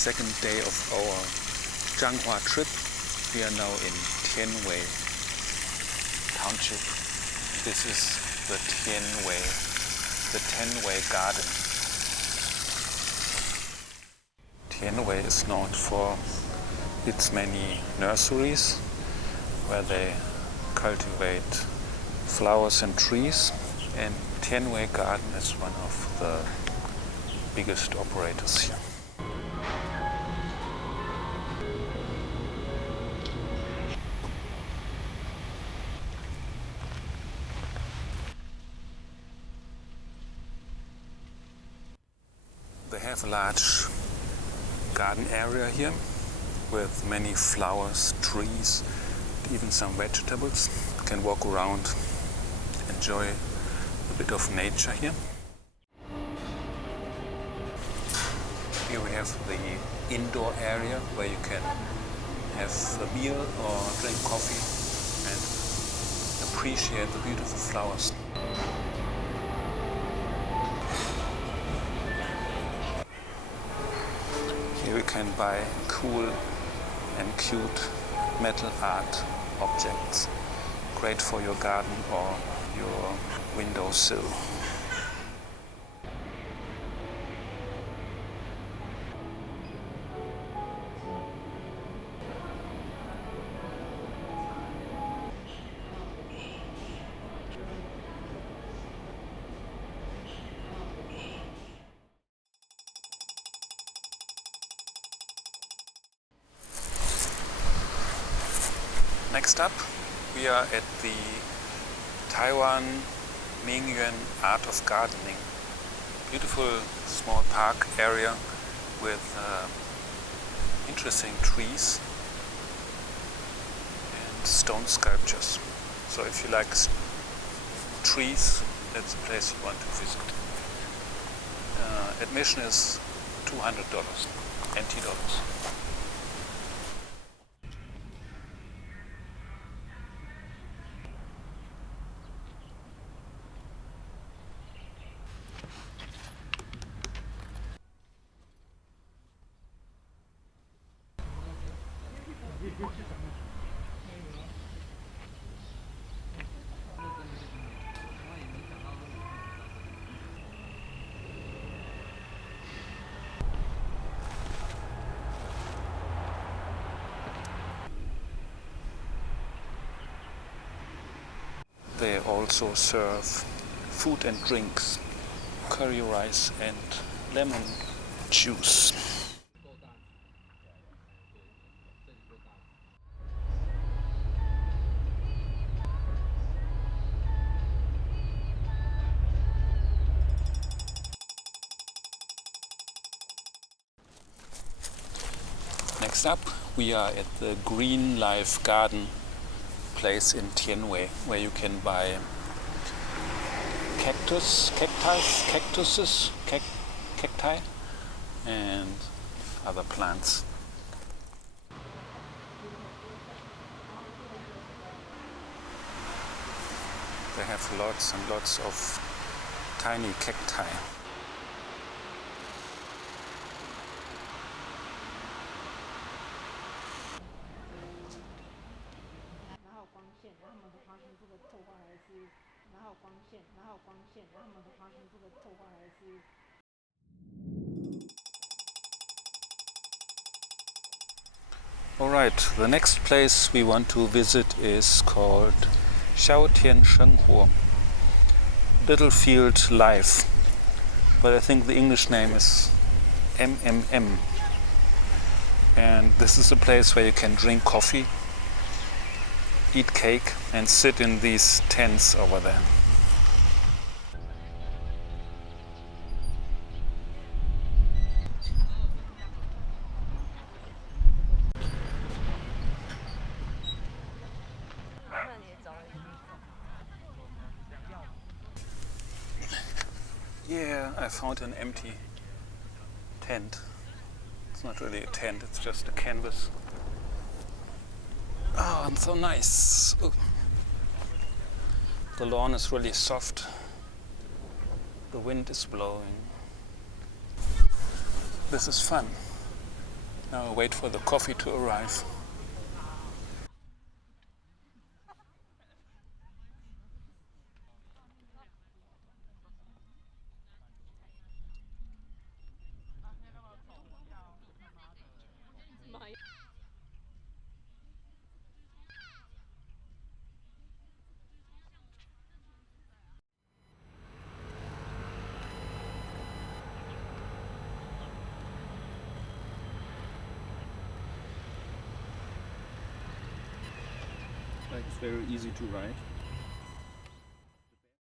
second day of our Changhua trip. We are now in Tianwei Township. This is the Tenway Garden. Tianwei is known for its many nurseries where they cultivate flowers and trees, and Tenway Garden is one of the biggest operators here. They have a large garden area here with many flowers, trees, even some vegetables. You can walk around, enjoy a bit of nature here. Here we have the indoor area where you can have a meal or drink coffee and appreciate the beautiful flowers. Here we can buy cool and cute metal art objects, great for your garden or your windowsill. Next up, we are at the Taiwan銘yuan Art of Gardening. Beautiful small park area with interesting trees and stone sculptures. So if you like trees, that's the place you want to visit. Admission is $200, NT dollars. They also serve food and drinks, curry rice and lemon juice. Next up, we are at the Greenlife Garden place in Tianwei, where you can buy cacti, and other plants. They have lots and lots of tiny cacti. Alright, the next place we want to visit is called Shenghuo, Littlefield Life, but I think the English name is MMM. And this is a place where you can drink coffee, eat cake and sit in these tents over there. Yeah, I found an empty tent. It's not really a tent, it's just a canvas. Oh, and so nice. Ooh. The lawn is really soft. The wind is blowing. This is fun. Now wait for the coffee to arrive. Like it's very easy to ride.